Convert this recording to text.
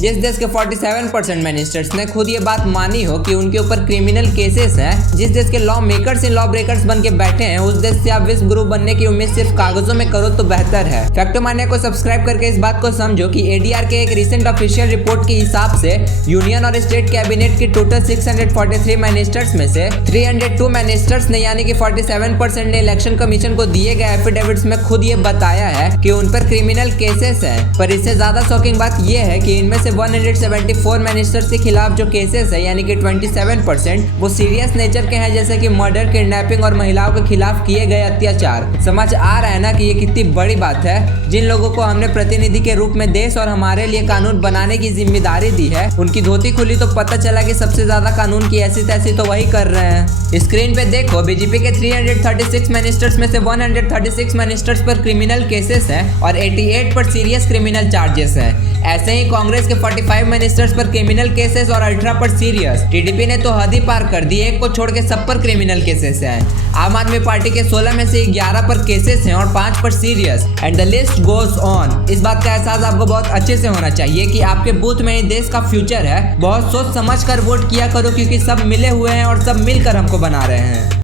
जिस देश के 47% मिनिस्टर्स ने खुद ये बात मानी हो कि उनके ऊपर क्रिमिनल केसेस हैं, जिस देश के law makers in law breakers बन के बैठे हैं, उस देश से आप विश्व गुरु बनने की उम्मीद सिर्फ कागजों में करो तो बेहतर है। फैक्टोमानिया को सब्सक्राइब करके इस बात को समझो कि एडीआर के एक रिसेंट ऑफिशियल रिपोर्ट के हिसाब से यूनियन और स्टेट कैबिनेट की टोटल 643 मिनिस्टर्स में से 302 मिनिस्टर्स ने यानी कि 47% ने इलेक्शन कमीशन को दिए गए एफिडेविट्स में खुद ये बताया है कि उन पर क्रिमिनल केसेस हैं। पर इससे ज्यादा शॉकिंग बात यह है कि इनमें से 174 मिनिस्टर्स के खिलाफ जो केसेस है यानी कि 27% वो सीरियस नेचर के हैं, जैसे कि मर्डर, किडनैपिंग और महिलाओं के खिलाफ किए गए अत्याचार। समझ आ रहा है ना कि ये कितनी बड़ी बात है। जिन लोगों को हमने प्रतिनिधि के रूप में देश और हमारे लिए कानून बनाने की जिम्मेदारी दी है, उनकी धोती खुली तो पता चला कि सबसे ज्यादा कानून की ऐसी तैसी तो वही कर रहे हैं। स्क्रीन पे देखो, बीजेपी के 336 मिनिस्टर्स में से 136 मिनिस्टर्स पर क्रिमिनल केसेस हैं और 88 पर सीरियस क्रिमिनल चार्जेस हैं। ऐसे ही कांग्रेस के 45 मिनिस्टर्स पर क्रिमिनल केसेस और 18 पर सीरियस। टीडीपी ने तो हद ही पार कर दी, एक को छोड़ के सब पर क्रिमिनल केसेस हैं। आम आदमी पार्टी के 16 में से 11 पर केसेस हैं और 5 पर serious, and the list goes on. इस बात का एहसास आपको बहुत अच्छे से होना चाहिए कि आपके बूथ में ही देश का फ्यूचर है। बहुत सोच समझ कर वोट किया करो, क्योंकि सब मिले हुए हैं और सब मिलकर हमको बना रहे हैं।